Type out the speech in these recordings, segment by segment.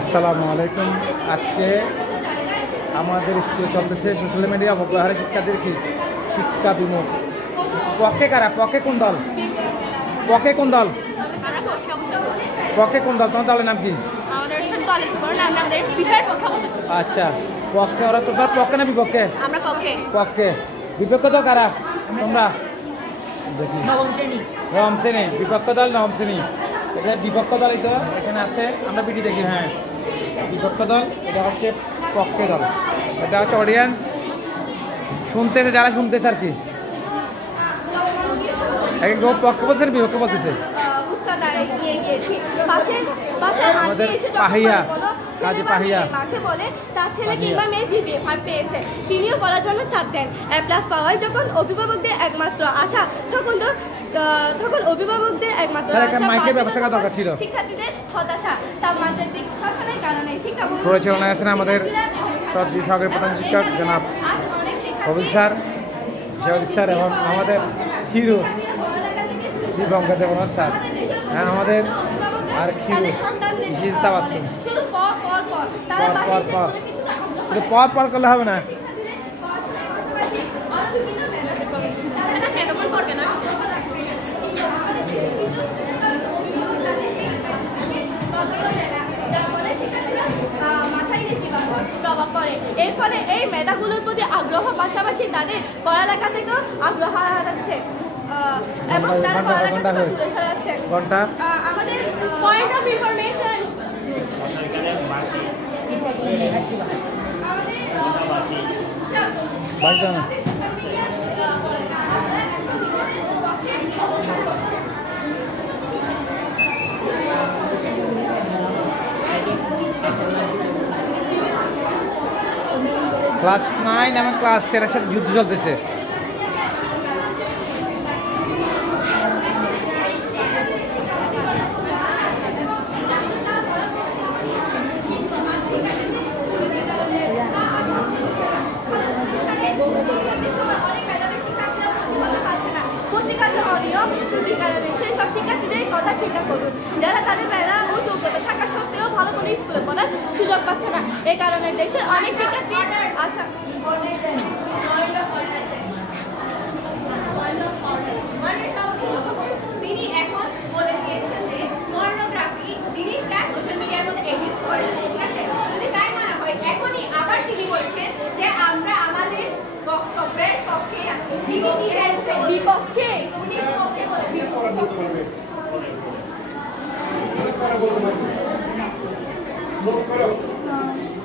আসসালামু আলাইকুম। আজকে আমাদের স্কুলে চলতেছে সোশ্যাল মিডিয়া অপব্যবহারে শিক্ষার্থীদের কি শিক্ষা বিমুখ। পক্ষে কারা? পক্ষে কোন দল? পক্ষে কোন দল? পক্ষে কোন দল? তোমার দলের নাম কি? আচ্ছা, পক্ষে। ওরা তো সব পক্ষে না বিপক্ষে? পক্ষে। বিপক্ষ দল কারা? তোমরা দেখি নবম শ্রেণী। বিপক্ষ দল নবম শ্রেণী। এটা বিপক্ষ দল। এই তো এখানে আছে, আমরা ভিডিও দেখি। হ্যাঁ, বিপক্ষ দল। এটা হচ্ছে পক্ষে দল। এটা হচ্ছে অডিয়েন্স শুনতেছে, যারা শুনতেছে আর কি। এক পক্ষে বলছে, বিপক্ষ বলতেছে। আমাদের পাহিয়া কাজে পাহিয়া বলে তার ছেলে কিংবা মেয়ে জিপিএ 5 পেয়েছে, তিনিও পড়ার জন্য চাপ দেন। A+ পাওয়ায় যখন অভিভাবকদের একমাত্র আশা, তখন অভিভাবকদের একমাত্র শিক্ষার্থীদের হতাশা। তাপমাত্রার দিক শাসনের কারণে শিক্ষা পরিচালনায় আছেন আমাদের সহকারী প্রধান শিক্ষক জনাব রবিন স্যার, জগদীশ স্যার এবং আমাদের হিরো বঙ্গদেবনাথ স্যার। হ্যাঁ, আমাদের আর হিরো তাবাসসুম। পর পর করলে হবে না। প্রভাব পড়ে। এর ফলে এই মেধাগুলোর প্রতি আগ্রহ পাশাপাশি তাদের পড়ালেখা থেকেও আগ্রহ হারাচ্ছে এবং তারা পড়ালেখা থেকে দূরে সরে যাচ্ছে। আমাদের পয়েন্ট অফ ইনফরমেশন ক্লাস 9 এবং ক্লাস 10 একসাথে যুদ্ধ চলতেছে। সেই সব শিক্ষার্থীদের কথা চিন্তা করুন, যারা তাদের মেধা ও যোগ্যতা থাকা সত্ত্বেও ভালো করে স্কুলে পড়ার সুযোগ পাচ্ছে না। এই কারণে দেশের অনেক শিক্ষার্থী তিনি এখন বলে দিয়েছেন যে পর্নোগ্রাফি জিনিসটা সোশ্যাল মিডিয়ার মধ্যে এক্সিস্ট করে। যদি তাই মানা হয়, এখনই আবার তিনি বলছেন যে আমরা আমাদের বক্তব্যের পক্ষে আছি। বিপক্ষে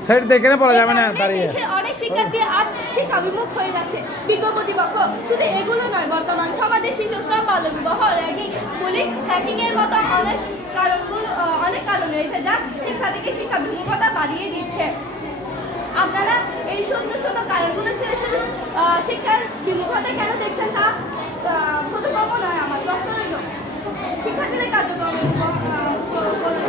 সাইড দেখে না পড়া যাবে না দাঁড়িয়ে। অনেক শিক্ষার্থী আজ শিক্ষা বিমুখ হয়ে যাচ্ছে। বিজ্ঞ প্রতিপক্ষ শুধু এগুলো নয়, বর্তমান সমাজে শিশুশ্রম, বাল্যবিবাহ, র্যাগিং, বুলিং, হ্যাকিং এর মতো অনেক কারণ রয়েছে যা শিক্ষার্থীকে শিক্ষা বিমুখতা বাড়িয়ে দিচ্ছে। আপনারা এই শূন্য কারণগুলো ছেড়ে শুধু শিক্ষার বিমুখতা কেন দেখছেন তা প্রতিপক্ষ নয়। আমার প্রশ্ন রইল, শিক্ষার্থীদের কার্যক্রম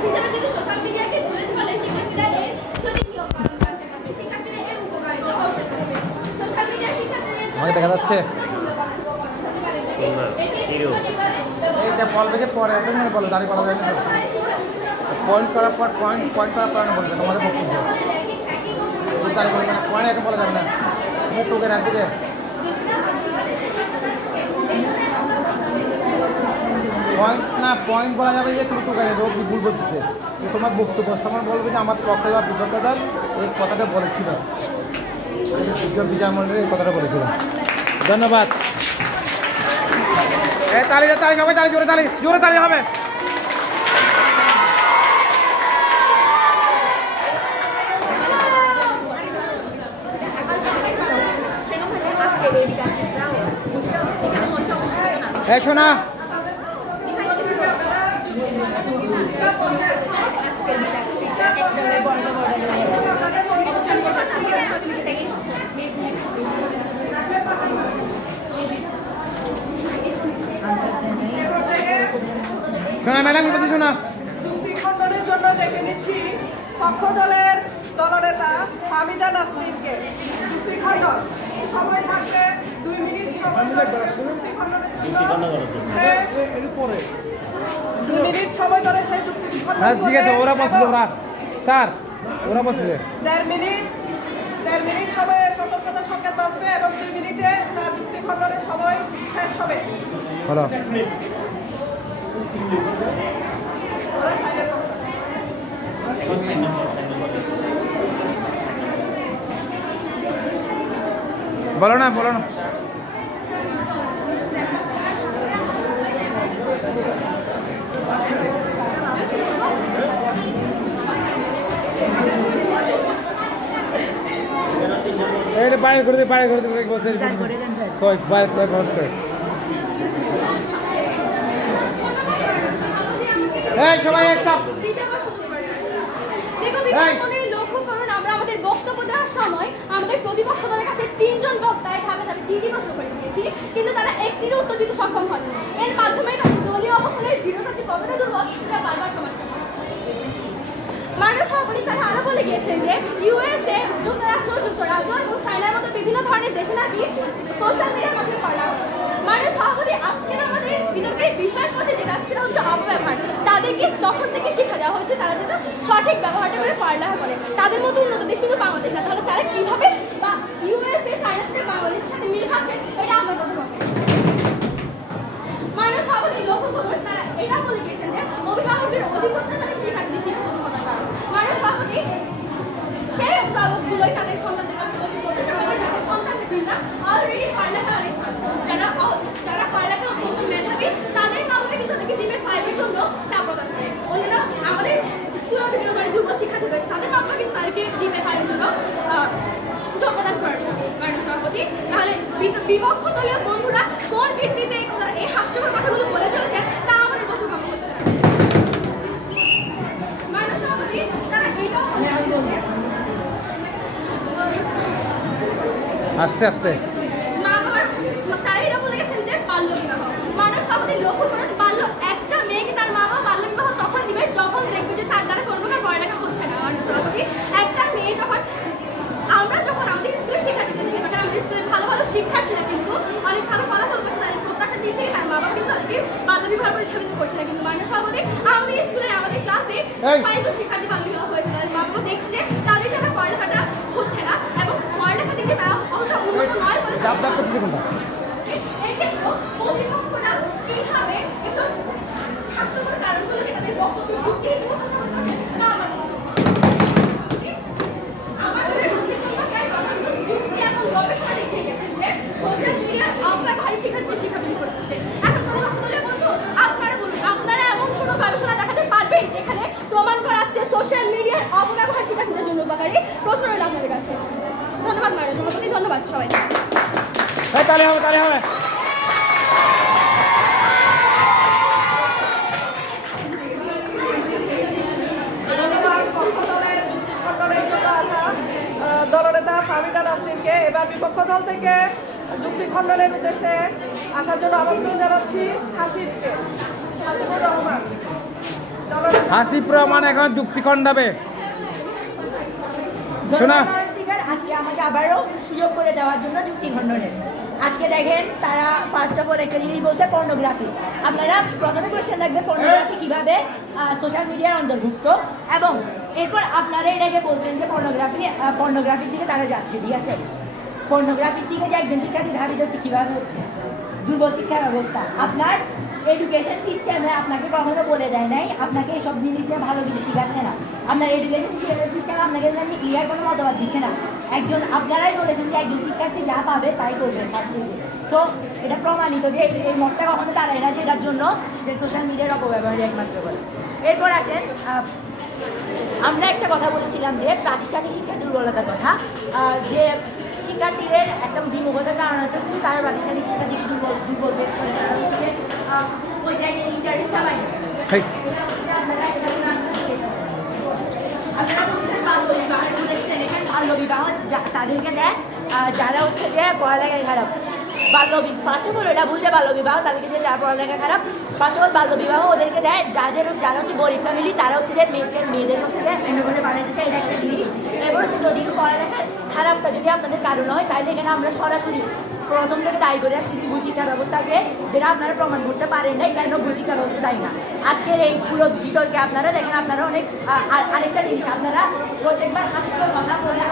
হিসেবে যদি সোশ্যাল মিডিয়াকে তুলে ধরলে শিক্ষার্থীরা এর সঠিক নিয়ম পালন করতে পারবে, শিক্ষার্থীরা এর উপকারিতা হতে পারবে। সোশ্যাল মিডিয়া শিক্ষার্থীদের দেখা যাচ্ছে এইটা বলবে যে পরে এত মনে বলো দাঁড়িয়ে বলা যায় না। পয়েন্ট করার পর পয়েন্ট করার পর বলবে তোমাদের বক্তব্য দাঁড়িয়ে বলবে না, পয়েন্ট এত বলা যাবে না। তুমি তোকে রাখতে দে পয়েন্ট না, পয়েন্ট বলা যাবে যে তুমি তোকে ভুল বলতেছে। তোমার বক্তব্য তোমার বলবে যে আমার পক্ষে বা বিপক্ষ দল এই কথাটা বলেছিল, বিজয় মন্ডলের এই কথাটা বলেছিল। ধন্যবাদ। তালি হবে, তালি জোরে তালি হবে। শোনা ম্যাডাম, শোনা চুক্তি খণ্ডনের জন্য ডেকে নিচ্ছি পক্ষ দলের দলনেতা হামিদা নাসরিনকে। চুক্তি খণ্ডন সময় থাকলে 2 মিনিট সময় ধরে চুক্তি খণ্ডনের জন্য 2 মিনিট সময় ধরে সেই চুক্তি খণ্ডন। ঠিক আছে, ওরা বসলো। স্যার ওরা বলছে 1.5 মিনিট সময়ে সতর্কতা সংকেত বাজবে এবং 2 মিনিটে তার যুক্তি খণ্ডনের সময় শেষ হবে। হলো ওরা সাইডে করবে। বলো না এটা বাইরে করে দিই বসে বাইরে বস করে এই সবাই এক চাপ লক্ষ্য করুন, আমরা আমাদের বক্তব্য দেওয়ার সময় আমাদের প্রতিপক্ষ দলের কাছে 3 জন বক্তায় ধাপে 3টি প্রশ্ন করে দিয়েছি, কিন্তু তারা একটিরও উত্তর দিতে সক্ষম হয়নি। এর মাধ্যমে তাদের দলীয় অবস্থানের দৃঢ়তা যে কতটা দুর্বল সেটা বারবার প্রমাণ করে। মাননীয় সভাপতি তারা আরো বলে গিয়েছেন যে ইউএসএ, যুক্তরাজ্য এবং চায়নার মতো বিভিন্ন ধরনের দেশে নাকি সোশ্যাল মিডিয়ার মাধ্যমে করা। মাননীয় সভাপতি আজকের আমাদের বিতর্কের বিষয়ের মধ্যে যেটা সেটা হচ্ছে অপব্যবহার। তাদেরকে তখন থেকে শিক্ষা দেওয়া হয়েছে তারা যেন সঠিক ব্যবহারটা করে পড়ালেখা করে। তাদের মতো উন্নত দেশ কিন্তু বাংলাদেশ না, তাহলে তারা কিভাবে বা ইউএসএ, চায়নার সাথে বাংলাদেশের সাথে মিল খাচ্ছে এটা আমার কথা বলে। মাননীয় সভাপতি লক্ষ্য করুন, তারা এটা বলে গিয়েছেন যে অভিভাবকদের অধিপত্যের সাথে শিক্ষার্থী শিক্ষক সদাচার। মাননীয় সভাপতি সেই অভিভাবকগুলোই তাদের সন্তানদের কাছে প্রত্যাশা করবে যাদের সন্তানরা অলরেডি পড়ালেখা যারা পড়ালেখা অত্যন্ত মেধাবী তাদের মা বাবা কিন্তু তাদেরকে জিপে 5 এর জন্য চাপ প্রদান করে। অন্যরা আমাদের স্কুলের বিভিন্ন ধরনের দুর্বল শিক্ষার্থী রয়েছে, তাদের মা বাবা কিন্তু তাদেরকে জিপে 5 এর জন্য যোগ প্রদান করে। মাননীয় সভাপতি, তাহলে বিপক্ষ দলীয় বন্ধুরা কোন ভিত্তিতে এই হাস্যকর কথাগুলো বলে চলেছে তা আমাদের বোধগম্য হচ্ছে না। মাননীয় সভাপতি তারা এটাও বলে আস্তে মা বাবার তারা এটা বলে গেছেন যে বাল্য বিবাহ। মাননীয় সভাপতি লক্ষ্য করেন, একটা মেয়েকে তার মা বাবা বাল্য বিবাহ তখন দিবে যখন দেখবে যে তার দ্বারা কোনো প্রকার পড়ালেখা হচ্ছে না। মাননীয় সভাপতি, একটা মেয়ে যখন আমাদের স্কুলের শিক্ষার্থীদের দিকে তখন আমাদের স্কুলে ভালো শিক্ষার্থীরা কিন্তু অনেক ভালো ফলাফল করছে, তাদের প্রত্যাশার দিক থেকে তার মা বাবা কিন্তু তাদেরকে বাল্য বিবাহ পরীক্ষা করছে না। কিন্তু মাননীয় সভাপতি আমাদের স্কুলে আমাদের ক্লাসে 5 জন শিক্ষার্থী বাল্য বিবাহ হয়েছে, তাদের মা বাবা দেখছে যে তাদের দ্বারা পড়ালেখাটা হচ্ছে না এবং পড়ালেখা দিকে তারা অতটা উন্নত নয় বলে এক্ষেত্রেও অভিভাবকরা কিভাবে এসব হাস্যকর কারণগুলোকে তাদের বক্তব্য যুক্তি হিসেবে উপস্থাপন করছে না আমার গবেষণা দেখিয়ে গেছেন যে সোশ্যাল মিডিয়ার অপব্যবহারী শিক্ষার্থী করছে। এখন প্রতিপক্ষদলীয় বন্ধু আপনারা বলুন, আপনারা এমন কোনো গবেষণা দেখাতে পারবেন যেখানে প্রমাণ করা আছে সোশ্যাল মিডিয়ার অপব্যবহার শিক্ষার্থীদের জন্য উপকারী? প্রশ্ন রইল আপনাদের কাছে। ধন্যবাদ মাননীয় সভাপতি, ধন্যবাদ সবাই। তাহলে হবে দলনেতা ফাহমিদা নাসরিনকে এবার বিপক্ষ দল থেকে যুক্তি খণ্ডনের উদ্দেশ্যে আসার জন্য আমন্ত্রণ জানাচ্ছি হাসিবুর রহমান এখন যুক্তি খণ্ডাবে। শোনা আজকে আমাকে আবারও সুযোগ করে দেওয়ার জন্য যুক্তি খণ্ডনের। আজকে দেখেন তারা ফার্স্ট অফ অল একটা জিনিস বলছে পর্নোগ্রাফি। আপনারা প্রথমে কোয়েশ্চেন রাখবেন পর্নোগ্রাফি কিভাবে সোশ্যাল মিডিয়ার অন্তর্ভুক্ত, এবং এরপর আপনারা এটাকে বলছেন যে পর্নোগ্রাফির দিকে তারা যাচ্ছে। ঠিক আছে, পর্নোগ্রাফির দিকে যে একজন শিক্ষার্থী ধাবিত হচ্ছে কীভাবে হচ্ছে? দুর্বল শিক্ষা ব্যবস্থা। আপনার এডুকেশন সিস্টেমে আপনাকে কখনো বলে দেয় নাই আপনাকে এইসব জিনিস নিয়ে ভালো কিছু শেখাচ্ছে না। আপনার এডুকেশন সিস্টেম আপনাকে ক্লিয়ার কোনো মতবাদ দিচ্ছে না। আপনারাই বলেছেন যে একজন শিক্ষার্থী যা পাবে তাই করবে ফার্স্ট স্টেজে। তো এটা প্রমাণিত যে এই মতটা কখনো তারা এরা যে এটার জন্য যে সোশ্যাল মিডিয়ার অপব্যবহারই একমাত্র করে। এরপর আসেন, আমরা একটা কথা বলেছিলাম যে প্রাতিষ্ঠানিক শিক্ষার দুর্বলতার কথা, যে শিক্ষার্থীদের একটা বিমুখতার কারণ হচ্ছে তারা প্রাতিষ্ঠানিক শিক্ষা দিকে দুর্বল বেশ করে, তারা হচ্ছে যে ওই জায়গায় ইন্টারেস্টটা পায় না। আপনারা বলছেন বাল্য বিবাহ তাদেরকে দেয় যারা হচ্ছে যে পড়ালেখায় খারাপ। ফার্স্ট অফ অল এটা বলছে বাল্য বিবাহ তাদেরকে যে যারা পড়ালেখা খারাপ, ফার্স্ট অফ অল বাল্য বিবাহ ওদেরকে দেয় যারা হচ্ছে গরিব ফ্যামিলি, তারা হচ্ছে যে মেয়েদের হচ্ছে যে মেন্ডে বানাইতে চায়, এটা একটা জিনিস। এবার হচ্ছে যদি পড়ালেখার খারাপটা যদি আপনাদের কারণ হয় তাহলে এখানে আমরা সরাসরি প্রথম থেকে দায়ী করে আসতেছি ভুল শিক্ষা ব্যবস্থাকে, যেটা আপনারা প্রমাণ করতে পারেন নাই কেন ভুল শিক্ষা ব্যবস্থা দায়ী না। আজকের এই পুরো বিতর্কে আপনারা দেখেন, আপনারা অনেক আরেকটা জিনিস, আপনারা প্রত্যেকবার হাস্যকর কথা বলে